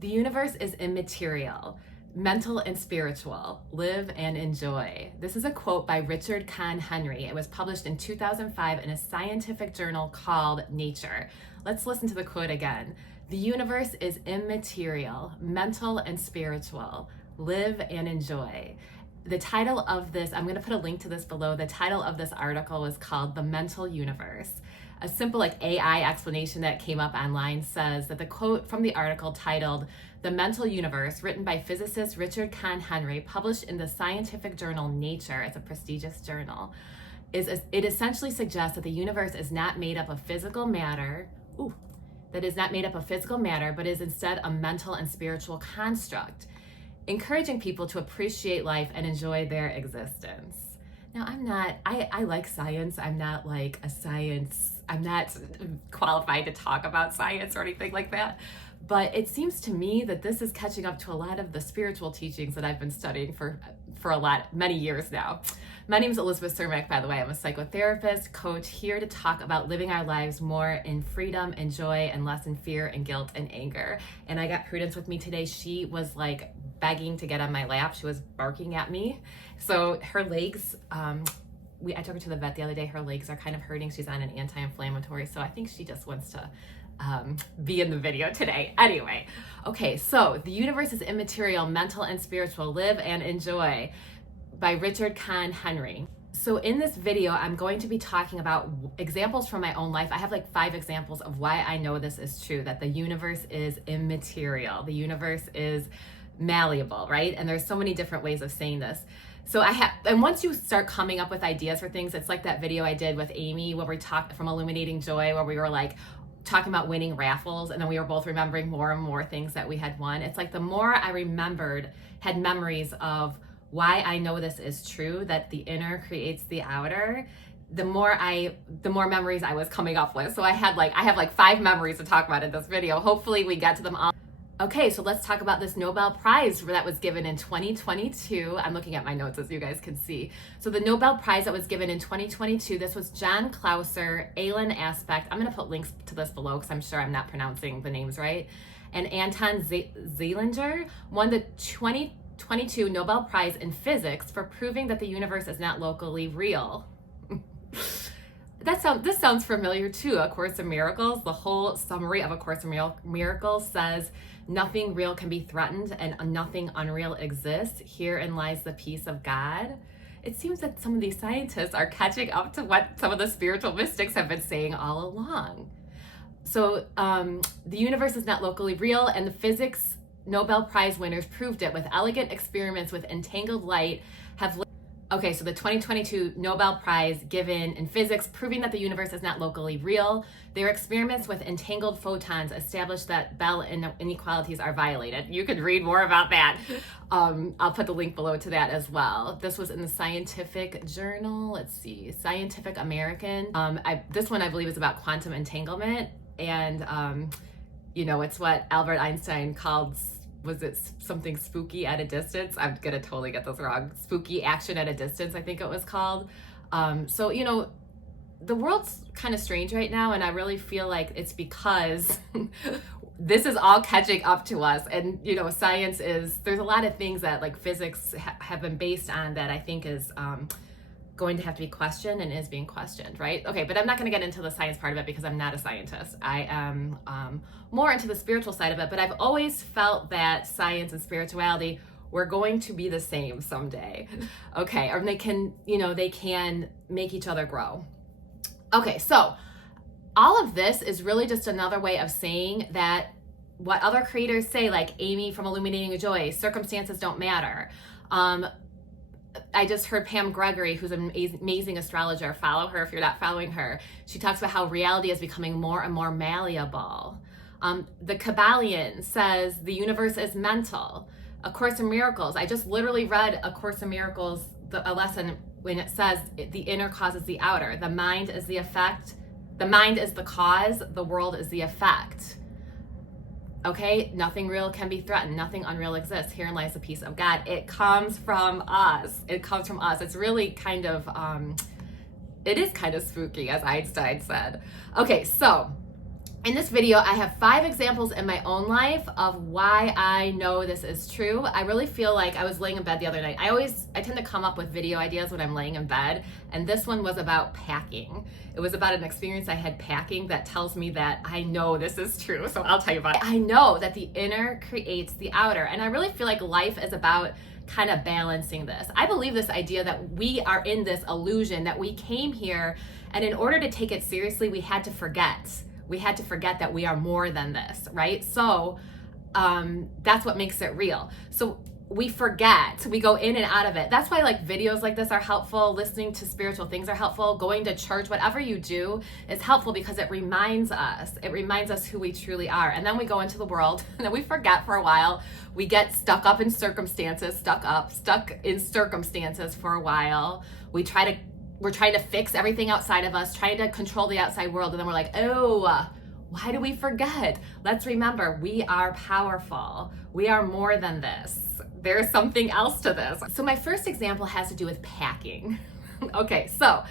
The universe is immaterial, mental and spiritual. Live and enjoy. This is a quote by Richard Conn Henry. It was published in 2005 in a scientific journal called Nature. Let's listen to the quote again. The universe is immaterial, mental and spiritual. Live and enjoy. The title of this, I'm going to put a link to this below. The title of this article was called The Mental Universe. A simple AI explanation that came up online says that the quote from the article titled The Mental Universe, written by physicist Richard Conn Henry, published in the scientific journal Nature, it's a prestigious journal, it essentially suggests that the universe is not made up of physical matter, but is instead a mental and spiritual construct, encouraging people to appreciate life and enjoy their existence. Now, I like science. I'm not qualified to talk about science or anything like that. But it seems to me that this is catching up to a lot of the spiritual teachings that I've been studying for many years now. My name is Elizabeth Cermak, by the way. I'm a psychotherapist, coach, here to talk about living our lives more in freedom and joy and less in fear and guilt and anger. And I got Prudence with me today. She was like begging to get on my lap. She was barking at me. So her legs, I took her to the vet the other day. Her legs are kind of hurting. She's on an anti-inflammatory. So I think she just wants to be in the video today. Anyway, okay, so The Universe is Immaterial, Mental and Spiritual. Live and Enjoy by Richard Conn Henry. So in this video, I'm going to be talking about examples from my own life. I have like 5 examples of why I know this is true, that the universe is immaterial. The universe is malleable, right? And there's so many different ways of saying this. So and once you start coming up with ideas for things, it's like that video I did with Amy where we talked from Illuminating Joy, where we were like talking about winning raffles, and then we were both remembering more and more things that we had won. It's like the more I had memories of why I know this is true, that the inner creates the outer, the more memories I was coming up with. So I have like 5 memories to talk about in this video. Hopefully we get to them all. Okay, so let's talk about this Nobel Prize that was given in 2022. I'm looking at my notes as you guys can see. So the Nobel Prize that was given in 2022, this was John Clauser, Alan Aspect. I'm gonna put links to this below because I'm sure I'm not pronouncing the names right. And Anton Zeilinger won the 2022 Nobel Prize in Physics for proving that the universe is not locally real. This sounds familiar too. A Course in Miracles, the whole summary of A Course in Miracles says, nothing real can be threatened and nothing unreal exists. Herein lies the peace of God. It seems that some of these scientists are catching up to what some of the spiritual mystics have been saying all along. So the universe is not locally real, and the physics Nobel Prize winners proved it with elegant experiments with entangled light Okay, so the 2022 Nobel Prize given in physics proving that the universe is not locally real. Their experiments with entangled photons established that Bell inequalities are violated. You could read more about that. I'll put the link below to that as well. This was in the scientific journal, let's see, Scientific American. This one I believe is about quantum entanglement. And, it's what Albert Einstein called, was it something spooky at a distance? I'm gonna totally get this wrong. Spooky action at a distance, I think it was called. So, the world's kind of strange right now, and I really feel like it's because this is all catching up to us. And, science there's a lot of things that like physics have been based on that I think is going to have to be questioned and is being questioned, right? Okay, but I'm not going to get into the science part of it because I'm not a scientist. I am more into the spiritual side of it, but I've always felt that science and spirituality were going to be the same someday. Okay, or they can make each other grow. Okay, so all of this is really just another way of saying that what other creators say, like Amy from Illuminating Joy, circumstances don't matter. I just heard Pam Gregory, who's an amazing astrologer, follow her if you're not following her. She talks about how reality is becoming more and more malleable. The Kabbalion says the universe is mental. A Course in Miracles, I just literally read A Course in Miracles, a lesson when it says the inner causes the outer. The mind is the effect. The mind is the cause. The world is the effect. Okay, nothing real can be threatened. Nothing unreal exists. Herein lies the peace of God. It comes from us. It comes from us. It's really kind of, it is kind of spooky, as Einstein said. Okay, so In this video, I have 5 examples in my own life of why I know this is true. I really feel like I was laying in bed the other night. I tend to come up with video ideas when I'm laying in bed, and this one was about packing. It was about an experience I had packing that tells me that I know this is true, so I'll tell you about it. I know that the inner creates the outer, and I really feel like life is about kind of balancing this. I believe this idea that we are in this illusion, that we came here, and in order to take it seriously, we had to forget. We had to forget that we are more than this, right? So that's what makes it real. So we forget, we go in and out of it. That's why like videos like this are helpful, listening to spiritual things are helpful, going to church, whatever you do is helpful because it reminds us who we truly are. And then we go into the world and then we forget for a while. We get stuck in circumstances for a while. We're trying to fix everything outside of us, trying to control the outside world. And then we're like, oh, why do we forget? Let's remember, we are powerful. We are more than this. There's something else to this. So my first example has to do with packing. Okay, so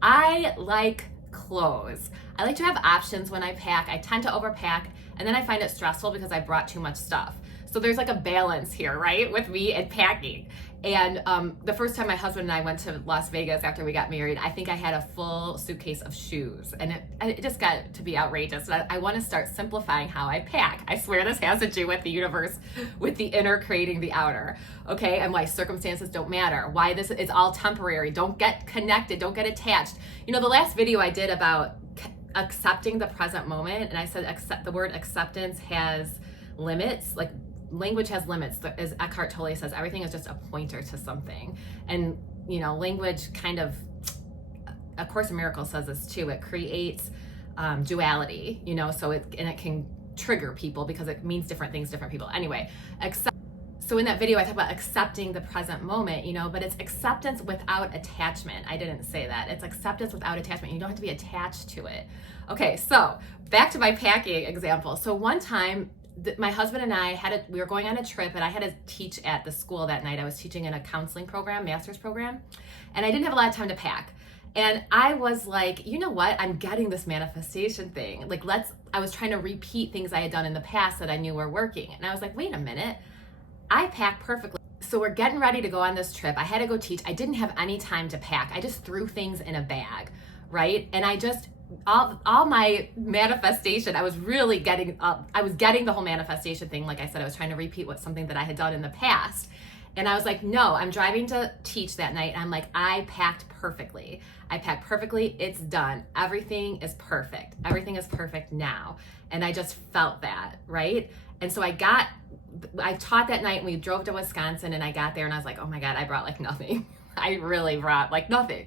I like clothes. I like to have options when I pack. I tend to overpack, and then I find it stressful because I brought too much stuff. So there's like a balance here, right, with me and packing. And the first time my husband and I went to Las Vegas after we got married, I think I had a full suitcase of shoes, and it just got to be outrageous. I want to start simplifying how I pack. I swear this has to do with the universe, with the inner creating the outer, okay? And why circumstances don't matter, why this is all temporary. Don't get connected, don't get attached. You know, the last video I did about accepting the present moment, and I said the word acceptance has limits, like language has limits. As Eckhart Tolle says, everything is just a pointer to something. And, you know, language kind of, A Course in Miracles says this too, it creates duality, you know, so it can trigger people because it means different things to different people. Anyway, so in that video, I talk about accepting the present moment, you know, but it's acceptance without attachment. I didn't say that. It's acceptance without attachment. You don't have to be attached to it. Okay, so back to my packing example. So one time, my husband and I we were going on a trip, and I had to teach at the school that night. I was teaching in a counseling program, master's program, and I didn't have a lot of time to pack. And I was like, you know what? I'm getting this manifestation thing. Like, I was trying to repeat things I had done in the past that I knew were working. And I was like, wait a minute, I pack perfectly. So we're getting ready to go on this trip. I had to go teach. I didn't have any time to pack. I just threw things in a bag, right? And all my manifestation, I was getting the whole manifestation thing. Like I said, I was trying to repeat something that I had done in the past. And I was like, no, I'm driving to teach that night. And I'm like, I packed perfectly. It's done. Everything is perfect. Everything is perfect now. And I just felt that, right? And so I taught that night, and we drove to Wisconsin, and I got there and I was like, oh my God, I brought like nothing. I really brought like nothing.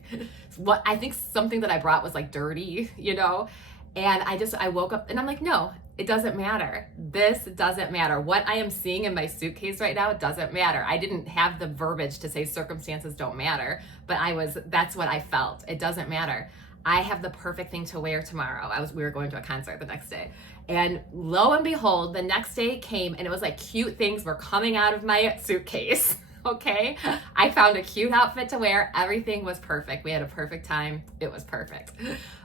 What I think something that I brought was like dirty, you know? And I woke up and I'm like, no, it doesn't matter. This doesn't matter. What I am seeing in my suitcase right now, it doesn't matter. I didn't have the verbiage to say circumstances don't matter, but that's what I felt. It doesn't matter. I have the perfect thing to wear tomorrow. We were going to a concert the next day. And lo and behold, the next day came, and it was like cute things were coming out of my suitcase. Okay, I found a cute outfit to wear. Everything was perfect. We had a perfect time. It was perfect.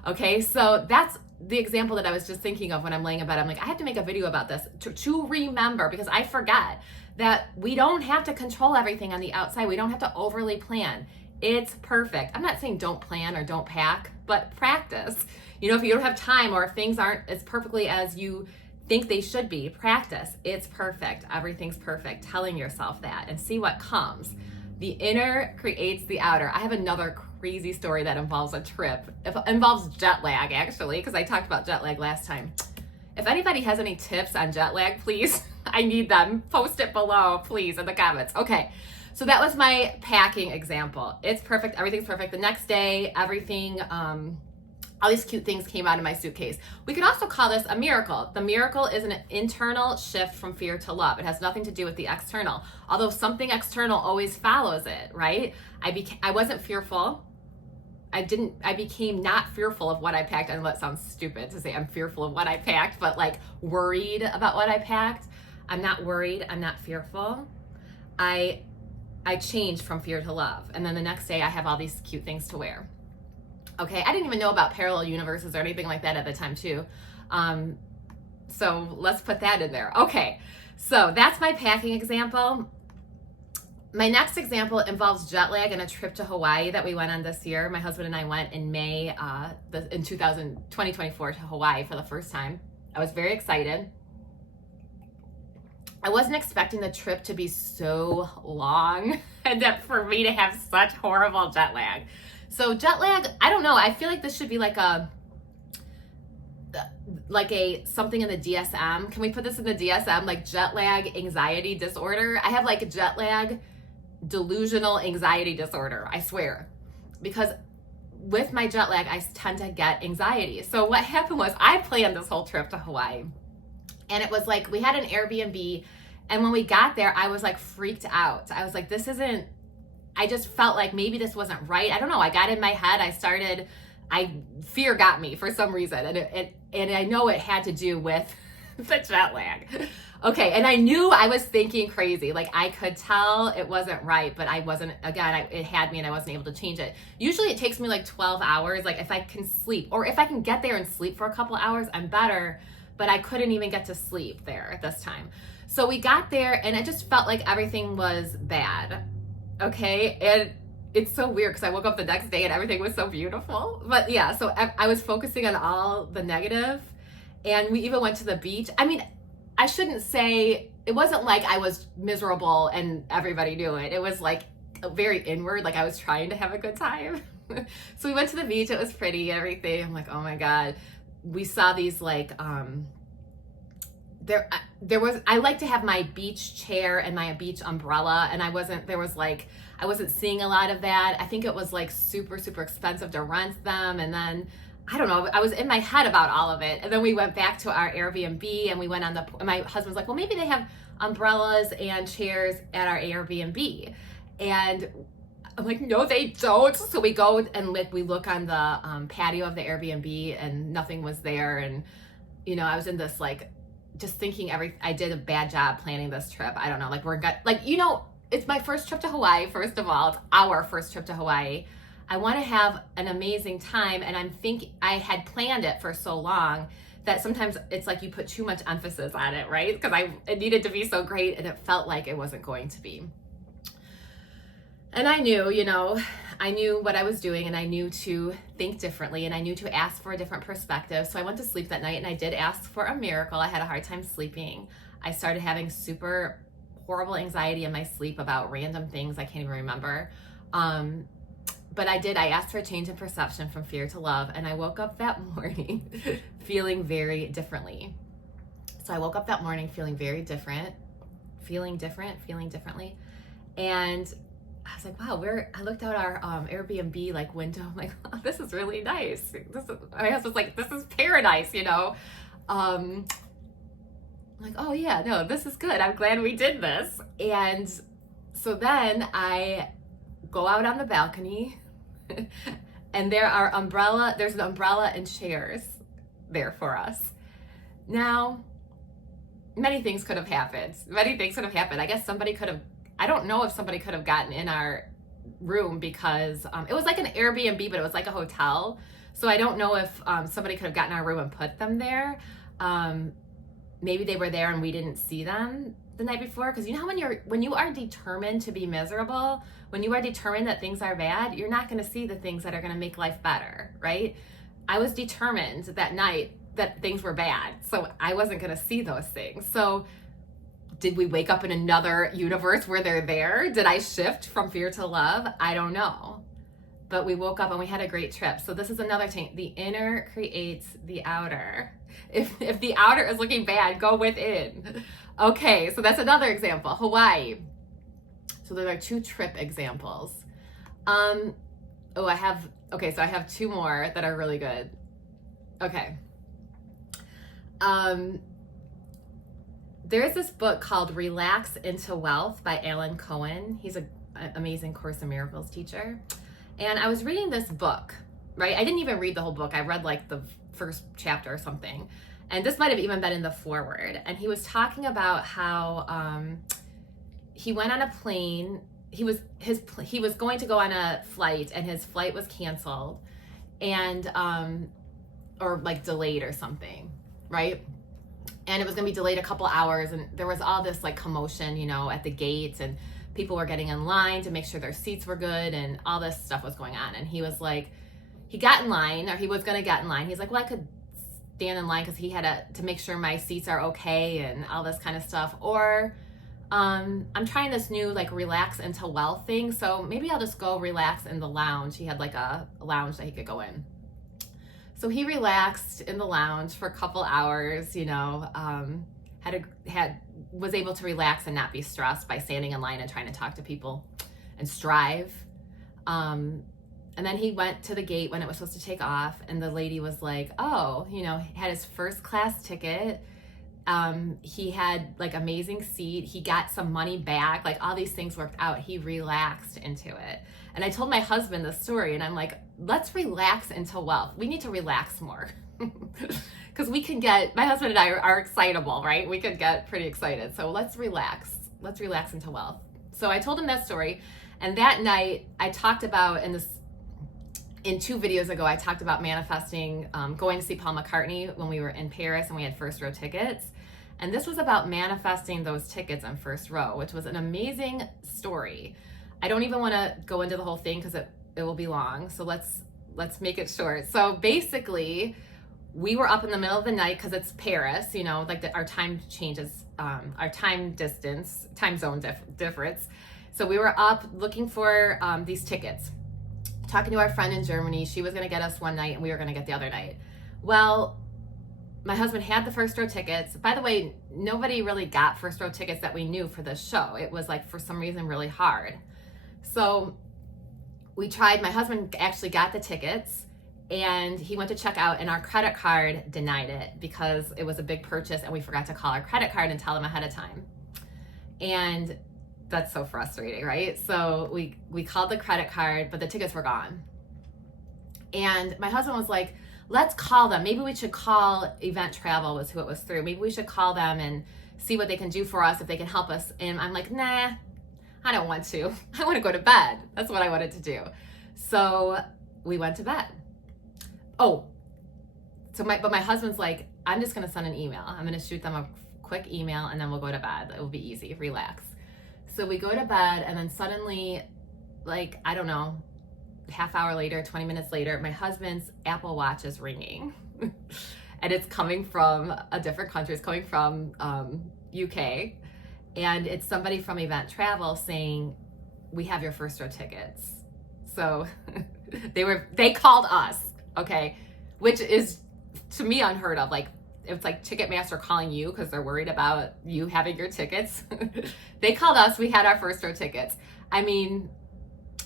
Okay, so that's the example that I was just thinking of when I'm laying in bed. I'm like, I have to make a video about this to remember, because I forget that we don't have to control everything on the outside. We don't have to overly plan. It's perfect. I'm not saying don't plan or don't pack, but practice. You know, if you don't have time, or if things aren't as perfectly as you think they should be, practice. It's perfect. Everything's perfect. Telling yourself that, and see what comes. The inner creates the outer. I have another crazy story that involves a trip. It involves jet lag, actually, because I talked about jet lag last time. If anybody has any tips on jet lag, please, I need them. Post it below, please, in the comments. Okay, so that was my packing example. It's perfect. Everything's perfect. The next day, everything, all these cute things came out of my suitcase. We could also call this a miracle. The miracle is an internal shift from fear to love. It has nothing to do with the external, although something external always follows it, right? I wasn't fearful. I became not fearful of what I packed. I know that sounds stupid to say I'm fearful of what I packed, but like worried about what I packed. I'm not worried. I'm not fearful. I changed from fear to love. And then the next day I have all these cute things to wear. Okay, I didn't even know about parallel universes or anything like that at the time too. So let's put that in there. Okay, so that's my packing example. My next example involves jet lag and a trip to Hawaii that we went on this year. My husband and I went in May in 2024 to Hawaii for the first time. I was very excited. I wasn't expecting the trip to be so long and that for me to have such horrible jet lag. So jet lag, I don't know. I feel like this should be like a something in the DSM. Can we put this in the DSM? Like jet lag anxiety disorder. I have like a jet lag delusional anxiety disorder, I swear. Because with my jet lag, I tend to get anxiety. So what happened was I planned this whole trip to Hawaii. And it was like, we had an Airbnb, and when we got there, I was like freaked out. I was like, I just felt like maybe this wasn't right. I don't know. I got in my head. Fear got me for some reason. And I know it had to do with the jet lag. Okay. And I knew I was thinking crazy. Like I could tell it wasn't right, but I wasn't, again, it had me and I wasn't able to change it. Usually it takes me like 12 hours. Like if I can sleep, or if I can get there and sleep for a couple hours, I'm better. But I couldn't even get to sleep there this time. So we got there and it just felt like everything was bad. Okay. And it's so weird because I woke up the next day and everything was so beautiful. But yeah, so I was focusing on all the negative, and we even went to the beach. I mean, I shouldn't say, it wasn't like I was miserable and everybody knew it. It was like very inward, like I was trying to have a good time. So we went to the beach. It was pretty and everything. I'm like, oh my God. We saw these like, I like to have my beach chair and my beach umbrella, and I wasn't seeing a lot of that. I think it was like super, super expensive to rent them. And then, I don't know, I was in my head about all of it. And then we went back to our Airbnb and we went and my husband's like, well, maybe they have umbrellas and chairs at our Airbnb. And I'm like, no, they don't. So we go and we look on the patio of the Airbnb and nothing was there. And, you know, I was in this like, just thinking I did a bad job planning this trip. I don't know, it's my first trip to Hawaii. First of all, it's our first trip to Hawaii. I want to have an amazing time. And I had planned it for so long that sometimes it's like you put too much emphasis on it, right? Because it needed to be so great and it felt like it wasn't going to be. And I knew what I was doing, and I knew to think differently, and I knew to ask for a different perspective. So I went to sleep that night and I did ask for a miracle. I had a hard time sleeping. I started having super horrible anxiety in my sleep about random things I can't even remember. But I asked for a change in perception from fear to love, and I woke up that morning feeling very differently. So I woke up that morning feeling very different, feeling differently. And I was like, wow, I looked out our Airbnb like window. I'm like, oh, this is really nice. My husband's like, this is paradise, you know? I'm like, oh yeah, no, this is good. I'm glad we did this. And so then I go out on the balcony and there's an umbrella and chairs there for us. Now, many things could have happened. I guess I don't know if somebody could have gotten in our room because it was like an Airbnb, but it was like a hotel. So I don't know if somebody could have gotten our room and put them there. Maybe they were there and we didn't see them the night before. Because you know when you are determined to be miserable, when you are determined that things are bad, you're not going to see the things that are going to make life better, right? I was determined that night that things were bad, so I wasn't going to see those things. So did we wake up in another universe where they're there? Did I shift from fear to love? I don't know. But we woke up and we had a great trip. So this is another thing. The inner creates the outer. If the outer is looking bad, go within. Okay, so that's another example. Hawaii. So there are 2 trip examples. I have 2 more that are really good. Okay. There's this book called Relax into Wealth by Cohen. He's an amazing Course in Miracles teacher. And I was reading this book, right? I didn't even read the whole book. I read like the first chapter or something. And this might have even been in the foreword. And he was talking about how he went on a plane. He was going to go on a flight and his flight was canceled and or like delayed or something. right? And it was going to be delayed a couple hours, and there was all this like commotion, you know, at the gates, and people were getting in line to make sure their seats were good, and all this stuff was going on. And he was like, he got in line, or he was going to get in line. He's like, well, I could stand in line because he had to make sure my seats are okay and all this kind of stuff. Or I'm trying this new like relax into wealth thing, so maybe I'll just go relax in the lounge. He had like a lounge that he could go in. So he relaxed in the lounge for a couple hours, you know, was able to relax and not be stressed by standing in line and trying to talk to people and strive. And then he went to the gate when it was supposed to take off, and the lady was like, oh, you know, he had his first class ticket. He had like amazing seat. He got some money back. Like all these things worked out. He relaxed into it. And I told my husband the story, and I'm like, let's relax into wealth. We need to relax more. Because we can get, my husband and I are excitable, right? We could get pretty excited. So let's relax. Let's relax into wealth. So I told him that story. And that night I talked about, in 2 videos ago, I talked about manifesting, going to see Paul McCartney when we were in Paris and we had first row tickets. And this was about manifesting those tickets on first row, which was an amazing story. I don't even want to go into the whole thing because it will be long. So let's make it short. So basically, we were up in the middle of the night because it's Paris, you know, like our time changes, our time zone difference. So we were up looking for these tickets, talking to our friend in Germany. She was going to get us one night and we were going to get the other night. Well, my husband had the first row tickets. By the way, nobody really got first row tickets that we knew for this show. It was like, for some reason, really hard. So we tried, my husband actually got the tickets, and he went to check out, and our credit card denied it because it was a big purchase and we forgot to call our credit card and tell them ahead of time. And that's so frustrating, right? So we called the credit card, but the tickets were gone. And my husband was like, let's call them. Maybe we should call Event Travel, was who it was through. Maybe we should call them and see what they can do for us, if they can help us. And I'm like, nah, I don't want to. I want to go to bed. That's what I wanted to do. So we went to bed. Oh, but my husband's like, I'm just going to send an email. I'm going to shoot them a quick email and then we'll go to bed. It will be easy, relax. So we go to bed, and then suddenly, like, I don't know, half hour later, 20 minutes later, my husband's Apple Watch is ringing. And it's coming from a different country. It's coming from UK. And it's somebody from Event Travel saying, we have your first row tickets. So they called us, okay? Which is, to me, unheard of. Like, it's like Ticketmaster calling you because they're worried about you having your tickets. They called us, we had our first row tickets. I mean,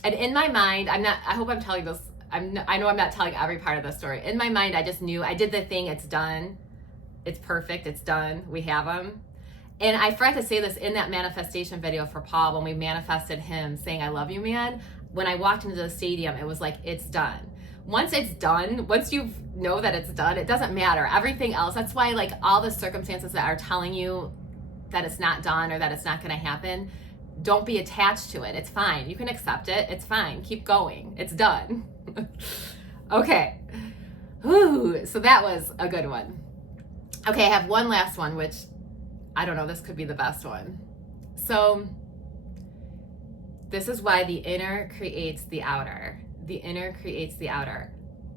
and in my mind, I hope I'm telling this, I know I'm not telling every part of the story. In my mind, I just knew, I did the thing, it's done. It's perfect, it's done, we have them. And I forgot to say this in that manifestation video for Paul, when we manifested him saying, I love you, man. When I walked into the stadium, it was like, it's done. Once it's done, once you know that it's done, it doesn't matter. Everything else, that's why like all the circumstances that are telling you that it's not done or that it's not going to happen, don't be attached to it. It's fine. You can accept it. It's fine. Keep going. It's done. Okay. Whew. So that was a good one. Okay, I have one last one, which I don't know, this could be the best one. So this is why the inner creates the outer. The inner creates the outer.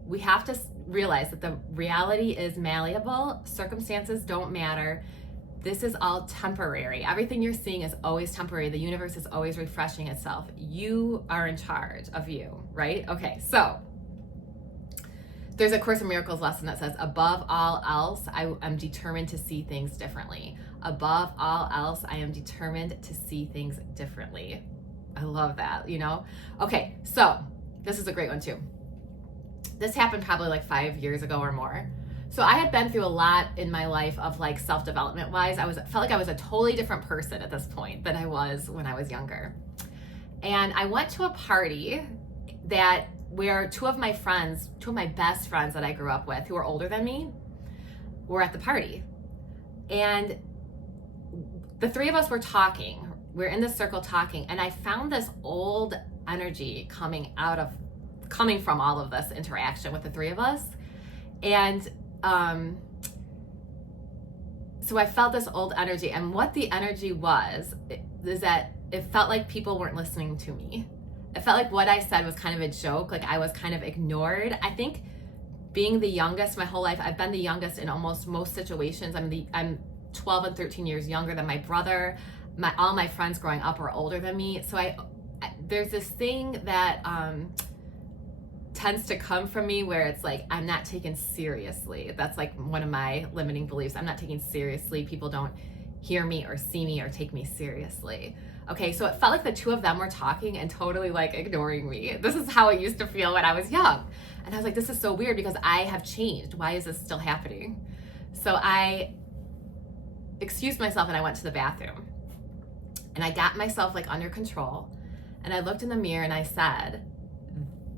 We have to realize that the reality is malleable. Circumstances don't matter. This is all temporary. Everything you're seeing is always temporary. The universe is always refreshing itself. You are in charge of you, right? Okay, so there's a Course in Miracles lesson that says, above all else, I am determined to see things differently. Above all else, I am determined to see things differently. I love that, you know? Okay, so this is a great one too. This happened probably like 5 years ago or more. So I had been through a lot in my life of like self-development wise. Felt like I was a totally different person at this point than I was when I was younger. And I went to a party where two of my best friends that I grew up with, who were older than me, were at the party. And the three of us were talking. We're in this circle talking, and I found this old energy coming from all of this interaction with the three of us. And So I felt this old energy, and what the energy was is that it felt like people weren't listening to me. It felt like what I said was kind of a joke, like I was kind of ignored. I think being the youngest my whole life, I've been the youngest in almost most situations. I'm 12 and 13 years younger than my brother. All my friends growing up were older than me. So there's this thing that tends to come from me where it's like I'm not taken seriously. That's like one of my limiting beliefs. I'm not taken seriously. People don't hear me or see me or take me seriously. Okay, so it felt like the two of them were talking and totally like ignoring me. This is how it used to feel when I was young. And I was like, this is so weird because I have changed. Why is this still happening? So I excused myself and I went to the bathroom. And I got myself like under control. And I looked in the mirror and I said,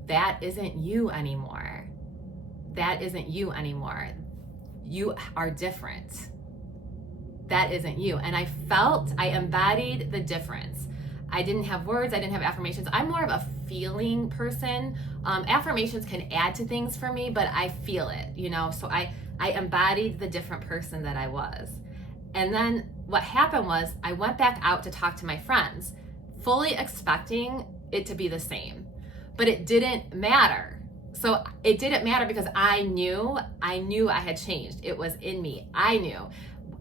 that isn't you anymore. That isn't you anymore. You are different. That isn't you. And I embodied the difference. I didn't have words, I didn't have affirmations. I'm more of a feeling person. Affirmations can add to things for me, but I feel it, you know? So I embodied the different person that I was. And then what happened was I went back out to talk to my friends, fully expecting it to be the same, but it didn't matter. So it didn't matter because I knew I had changed. It was in me. I knew.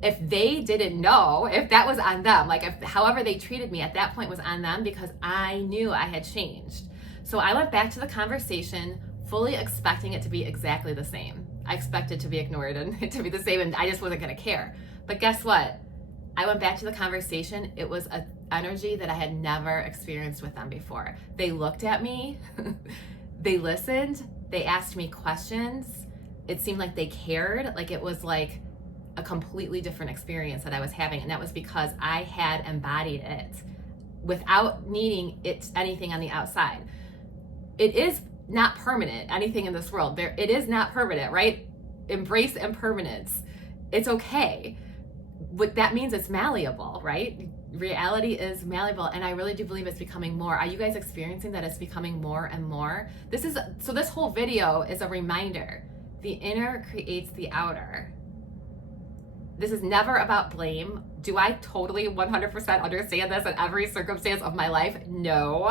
If they didn't know, if that was on them, like if however they treated me at that point was on them, because I knew I had changed. So I went back to the conversation fully expecting it to be exactly the same. I expected to be ignored and it to be the same, and I just wasn't gonna care. But guess what? I went back to the conversation. It was an energy that I had never experienced with them before. They looked at me, they listened, they asked me questions. It seemed like they cared, like it was like a completely different experience that I was having. And that was because I had embodied it without needing anything on the outside. It is not permanent, anything in this world. It is not permanent, right? Embrace impermanence. It's okay. What that means, it's malleable, right? Reality is malleable, and I really do believe it's becoming more. Are you guys experiencing that it's becoming more and more? So this whole video is a reminder. The inner creates the outer. This is never about blame. Do I totally 100% understand this in every circumstance of my life? No.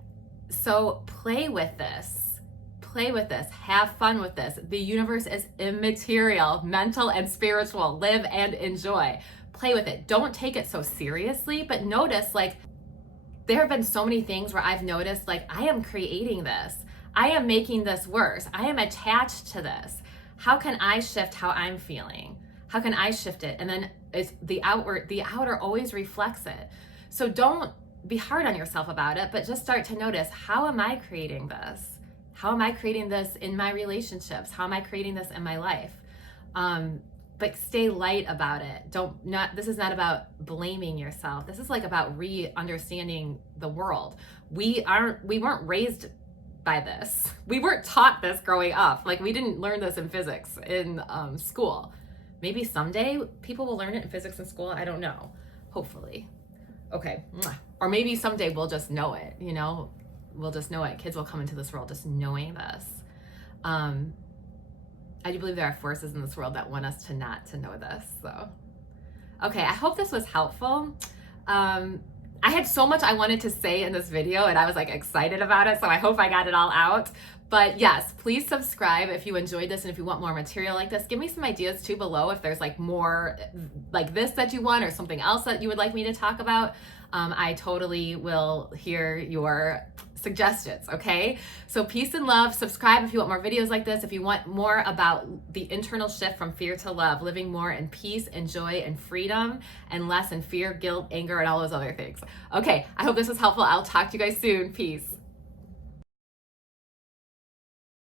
So play with this. Play with this. Have fun with this. The universe is immaterial, mental and spiritual. Live and enjoy. Play with it. Don't take it so seriously, but notice, like, there have been so many things where I've noticed, like, I am creating this. I am making this worse. I am attached to this. How can I shift how I'm feeling? How can I shift it? And then it's the outer always reflects it. So don't be hard on yourself about it, but just start to notice, how am I creating this? How am I creating this in my relationships? How am I creating this in my life? But stay light about it. This is not about blaming yourself. This is like about re-understanding the world. We weren't raised by this. We weren't taught this growing up. Like, we didn't learn this in physics in school. Maybe someday people will learn it in physics in school. I don't know. Hopefully. Okay. Or maybe someday we'll just know it, you know? We'll just know it. Kids will come into this world just knowing this. I do believe there are forces in this world that want us to not to know this. So, okay, I hope this was helpful. I had so much I wanted to say in this video, and I was like excited about it. So I hope I got it all out. But yes, please subscribe if you enjoyed this, and if you want more material like this. Give me some ideas too below if there's like more like this that you want, or something else that you would like me to talk about. I totally will hear your suggestions, okay? So peace and love. Subscribe if you want more videos like this. If you want more about the internal shift from fear to love, living more in peace and joy and freedom, and less in fear, guilt, anger, and all those other things. Okay, I hope this was helpful. I'll talk to you guys soon. Peace.